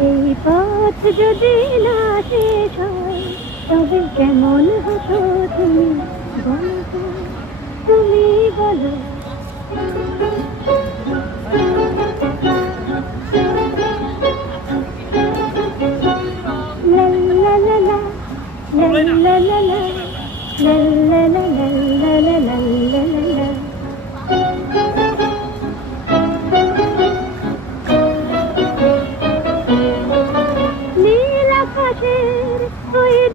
এই পথ যদি না শেষ হয় তবে কেমন হতো তুমি বলো তো, তুমি বলো। লা লা লা লা লা লা লা লা লা লা লা লা